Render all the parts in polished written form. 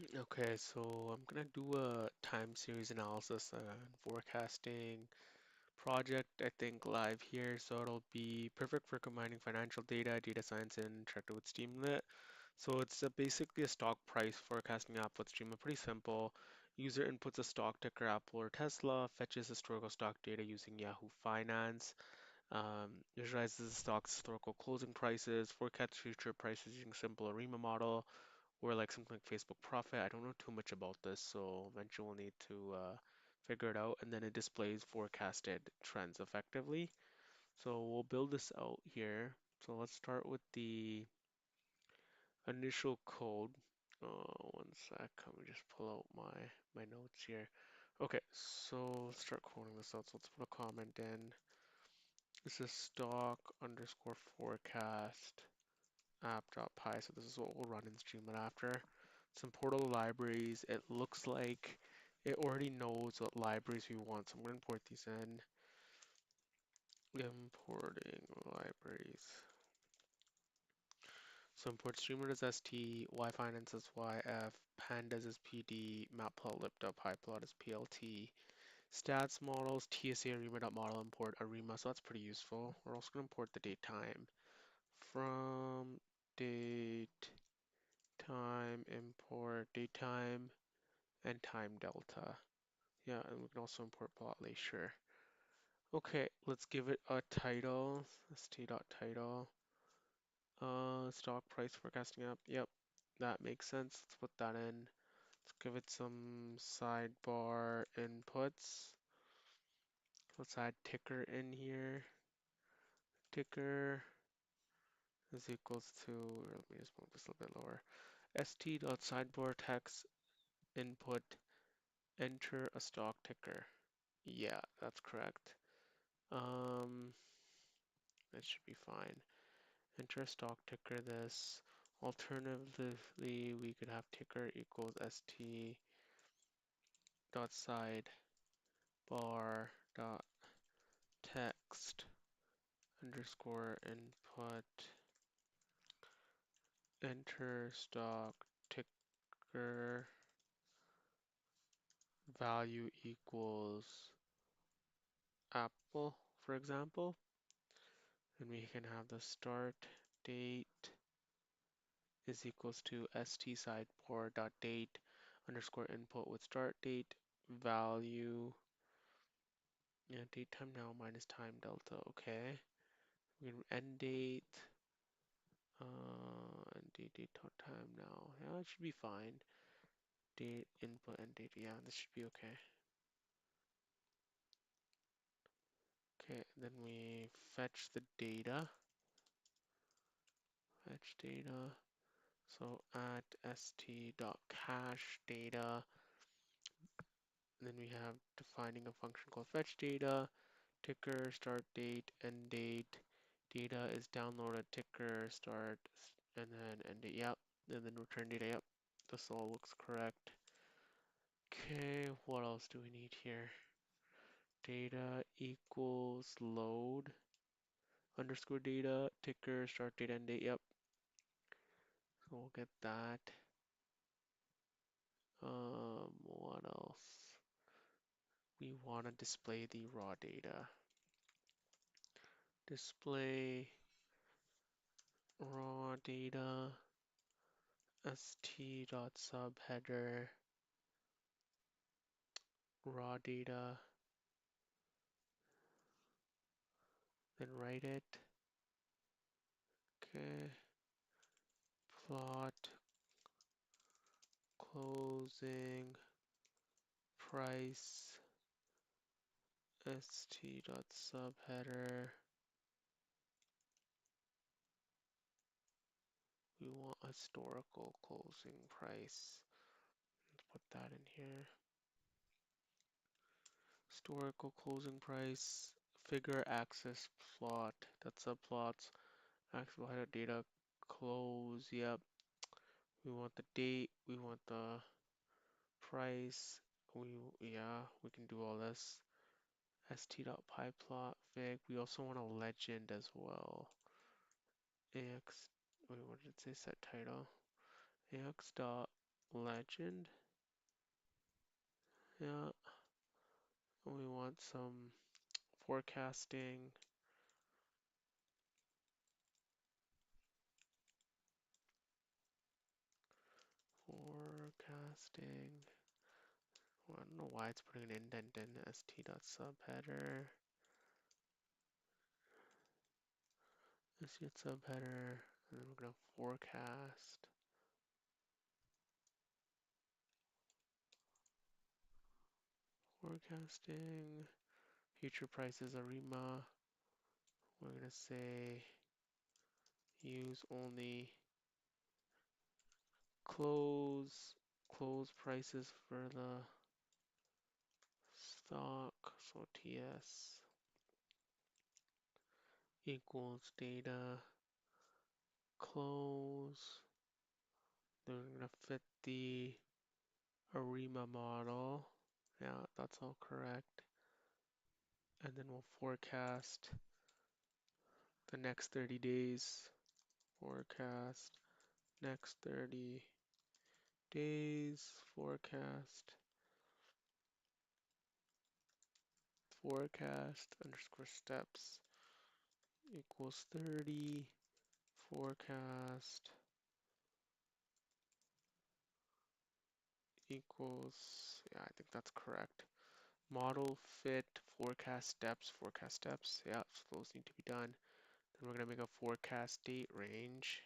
Okay, so I'm gonna do a time series analysis and forecasting project, I think, live here. So it'll be perfect for combining financial data, data science, and interactive with Streamlit. So it's basically a stock price forecasting app with Streamlit. Pretty simple. User inputs a stock ticker, Apple or Tesla, fetches historical stock data using Yahoo Finance, visualizes the stock's historical closing prices, forecasts future prices using simple ARIMA model, or like something like Facebook Profit. I don't know too much about this, so eventually we'll need to figure it out. And then it displays forecasted trends effectively. So we'll build this out here. So let's start with the initial code. One sec, let me just pull out my notes here. Okay, so let's start coding this out. So let's put a comment in. This is stock underscore forecast app.py. So this is what we'll run in Streamlit after. Let's import all the libraries. It looks like it already knows what libraries we want. So I'm going to import these in. Importing libraries. So import Streamlit as ST, Yfinance as YF, Pandas as PD, Matplotlib.pyplot as PLT, stats models, TSA ARIMA.model import ARIMA. So that's pretty useful. We're also going to import the date time from date time import date time and time delta. Yeah, and we can also import plotly, sure. Okay, let's give it a title. st.title. Stock price forecasting app. Yep, that makes sense. Let's put that in. Let's give it some sidebar inputs. Let's add ticker in here. Ticker is equals to, let me just move this a little bit lower. st.sidebar text input, enter a stock ticker. Yeah, that's correct. Um, that should be fine. Enter a stock ticker this. Alternatively, we could have ticker equals st dot sidebar dot text underscore input enter stock ticker value equals Apple, for example. And we can have the start date is equals to st sidebar dot date underscore input with start date value, yeah, date time now minus time delta. Okay, we can end date, end date time now. Yeah, it should be fine. Date input end date. Yeah, this should be okay. Okay, then we fetch the data. Fetch data. So at st.cache data. Then we have defining a function called fetch data. Ticker, start date, end date. Data is downloaded, ticker, start, and then end date. Yep. And then return data. Yep. This all looks correct. Okay, what else do we need here? Data equals load underscore data, ticker, start date, end date. Yep. So we'll get that. What else? We want to display the raw data. Display raw data st.subheader raw data, then write it. Okay, plot closing price st.subheader. We want historical closing price. Let's put that in here. Historical closing price, figure axis plot, that subplots, actual header data close, yep. We want the date, we want the price, yeah, we can do all this. st.pyplot fig, we also want a legend as well. Ax, wait, what did it say, set title? Ax dot legend. Yeah, we want some forecasting. Forecasting. Well, I don't know why it's putting an indent in st.subheader. st.subheader, and then we're gonna forecast. Forecasting. Future prices ARIMA. We're gonna say use only close prices for the stock. So TS equals data close. Then we're gonna fit the ARIMA model. Yeah, that's all correct. And then we'll forecast the next 30 days. Forecast next 30 days. Forecast underscore steps equals 30. Forecast equals, yeah, I think that's correct. Model fit forecast steps. Yeah, so those need to be done. Then we're gonna make a forecast date range.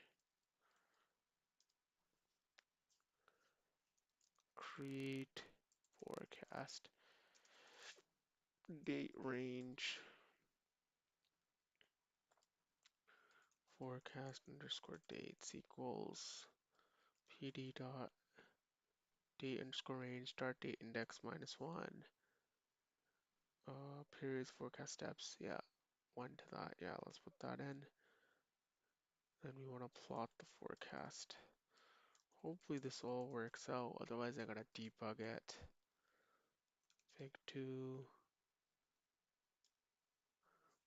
Create forecast date range. Forecast underscore dates equals pd dot date underscore range start date index -1. Periods forecast steps. Yeah, 1 to that. Yeah, let's put that in. Then we want to plot the forecast. Hopefully this all works out, otherwise I gotta debug it. Fig2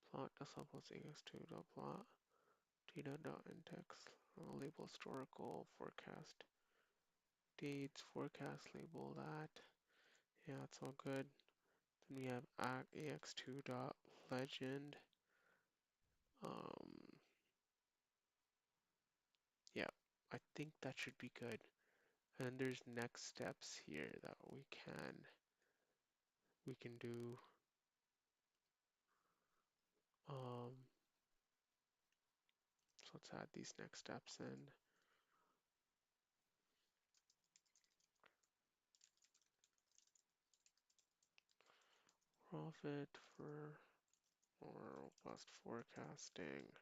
plot plus ex2 dot plot data dot index label historical forecast dates forecast label that. Yeah, it's all good. Then we have ax2 dot legend. Yeah, I think that should be good. And then there's next steps here that we can do. So let's add these next steps in. Profit for more robust forecasting.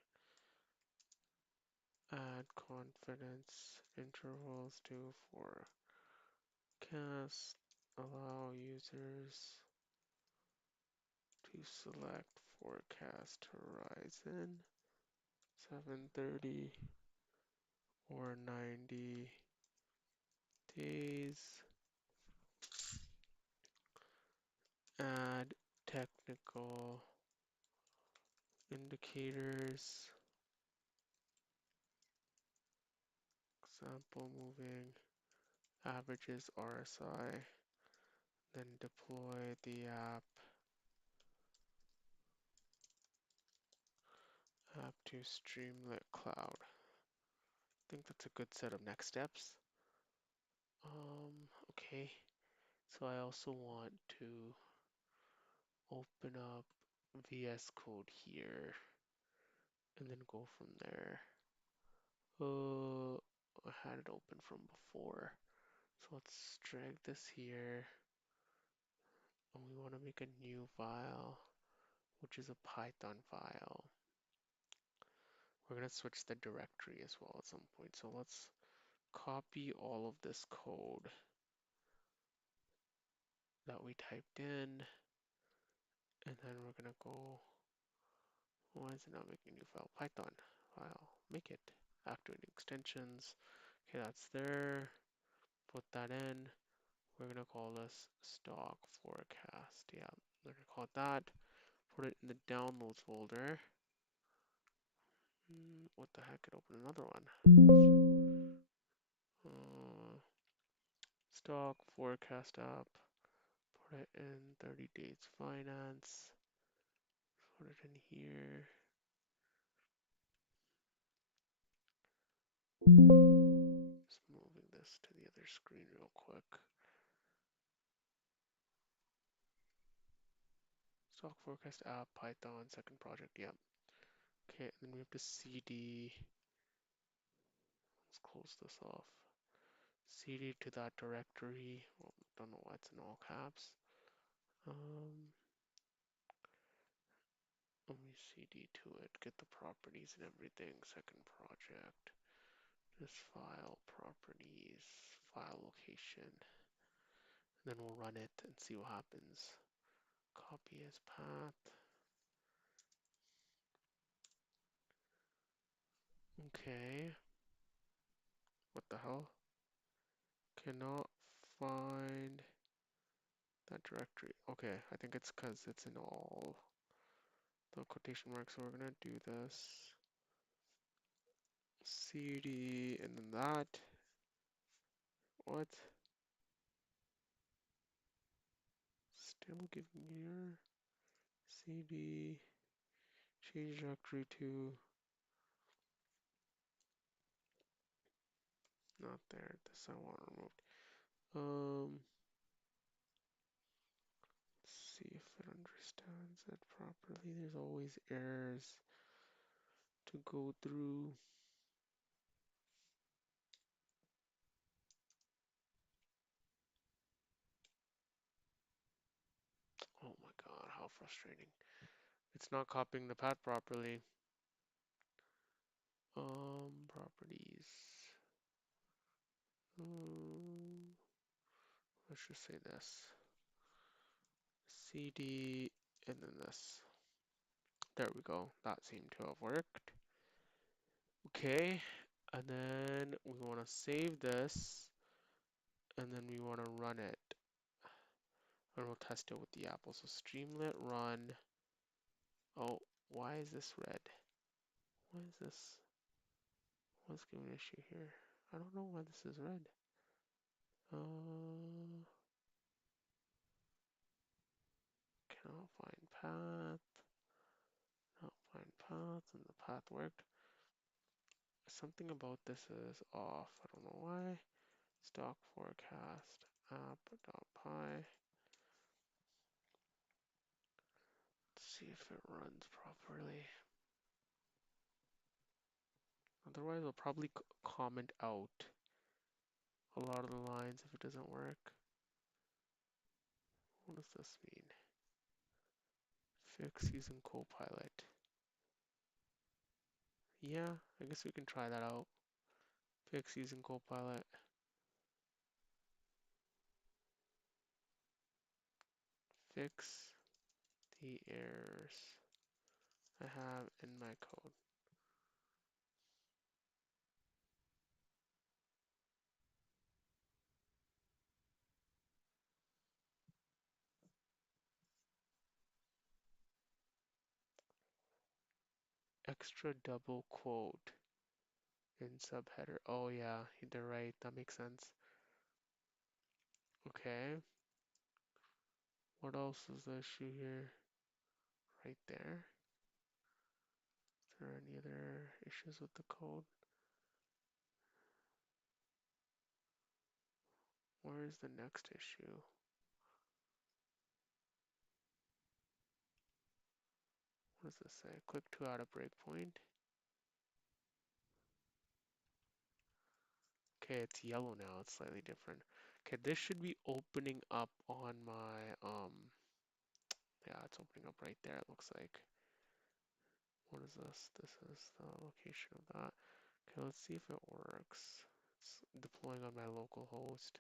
Add confidence intervals to forecast. Allow users to select forecast horizon 730 or 90 days. Add technical indicators. Example moving averages RSI. Then deploy the app to Streamlit Cloud. I think that's a good set of next steps. Okay. So I also want to open up VS Code here and then go from there. I had it open from before. So let's drag this here. And we want to make a new file, which is a Python file. We're going to switch the directory as well at some point. So let's copy all of this code that we typed in. And then we're going to go, why is it not making a new file? Python file, make it. Activating extensions. Okay, that's there. Put that in. We're going to call this stock forecast. Yeah, we're going to call it that. Put it in the downloads folder. What the heck? It opened another one. Stock forecast app. Put it in 30 days finance. Put it in here. Just moving this to the other screen real quick. Stock forecast app, Python, second project, yep. Okay, then we have to cd. Let's close this off. Cd to that directory. Well, don't know why it's in all caps. Let me cd to it, get the properties and everything. Second project. Just file, properties, file location. Then we'll run it and see what happens. Copy as path. Okay. What the hell? Cannot find that directory. Okay, I think it's because it's in all the quotation marks. So we're gonna do this. CD and then that. What? Still giving error. CD. Change directory to. Not there. This I want removed. Let's see if it understands it properly. There's always errors to go through. Oh my god, how frustrating. It's not copying the path properly. Properties. Let's just say this. CD and then this. There we go. That seemed to have worked. Okay, and then we want to save this and then we want to run it. And we'll test it with the Apple. So Streamlit run. Oh, why is this red? Why is this? What's giving an issue here? I don't know why this is red. Cannot find path. Not find path, and the path worked. Something about this is off. I don't know why. Stock forecast app.py. Let's see if it runs properly. Otherwise, I'll probably comment out a lot of the lines if it doesn't work. What does this mean? Fix using Copilot. Yeah, I guess we can try that out. Fix using Copilot. Fix the errors I have in my code. Extra double quote in subheader. Oh yeah, they're right. That makes sense. Okay. What else is the issue here? Right there. Is there any other issues with the code? Where is the next issue? What does this say? Click to add a breakpoint. Okay, it's yellow now. It's slightly different. Okay, this should be opening up on my, yeah, it's opening up right there, it looks like. What is this? This is the location of that. Okay, let's see if it works. It's deploying on my local host.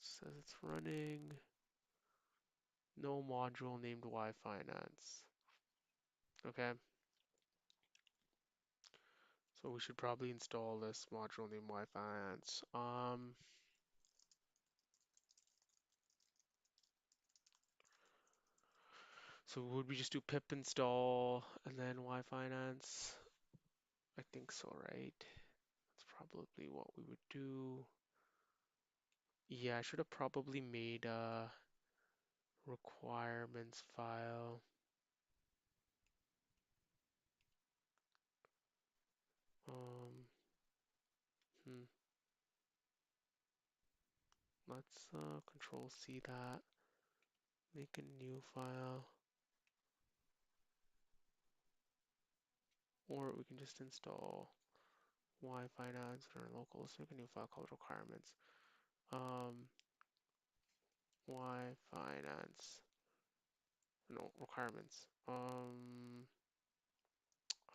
It says it's running. No module named Yahoo Finance. Okay. So we should probably install this module named Yahoo Finance. So would we just do pip install and then Yahoo Finance? I think so, right? That's probably what we would do. Yeah, I should have probably made a requirements file. Um, hmm. Let's control C that. Make a new file. Or we can just install Y Finance on our local. So make a new file called requirements. Y Finance. No, requirements. How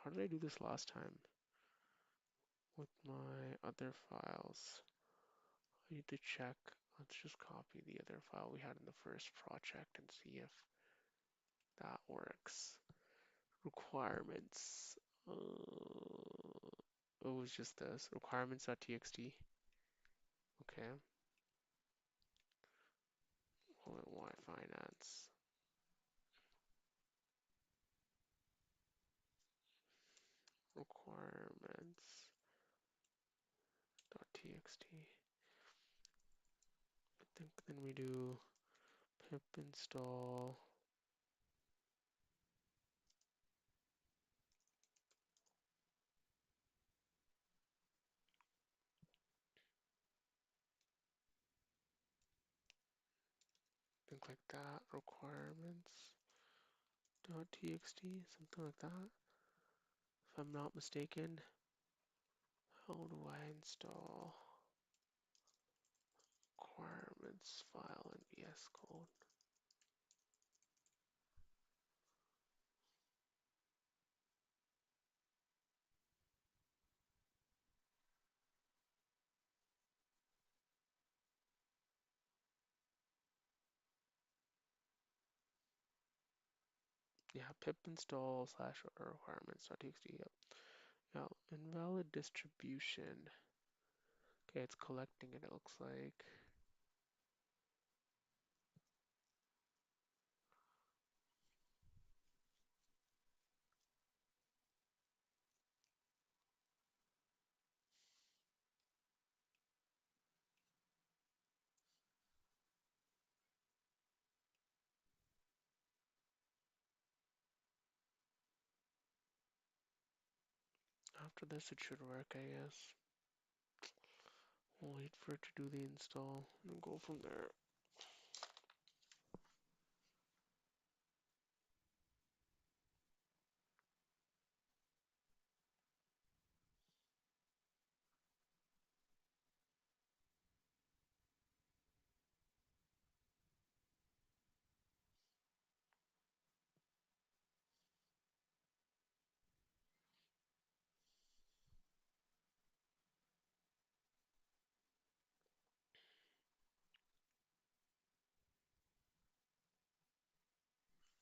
did I do this last time? With my other files. I need to check. Let's just copy the other file we had in the first project and see if that works. Requirements. It was just this. Requirements.txt. Okay. Y Finance. Requirements.txt. I think then we do pip install. Think like that. Requirements.txt. Something like that. If I'm not mistaken. How do I install requirements file in VS Code? Yeah, pip install slash requirements.txt. Yep. Yeah, invalid distribution. Okay, it's collecting it, it looks like. After this, it should work, I guess. We'll wait for it to do the install and go from there.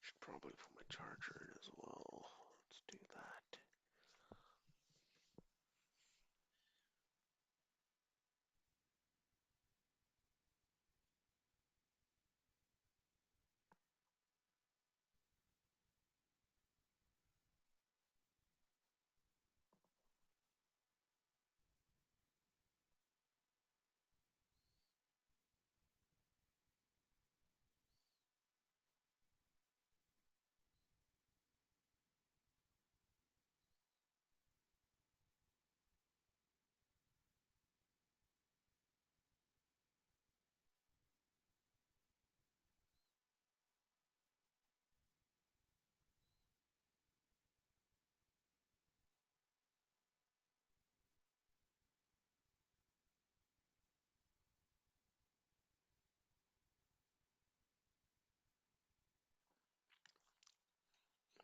Should probably put my charger in as well. Let's do that.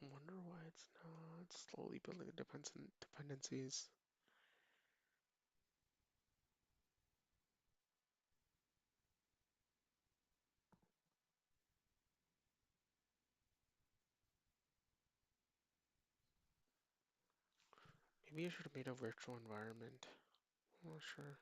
I wonder why it's not slowly building dependencies. Maybe I should have made a virtual environment. I'm not sure.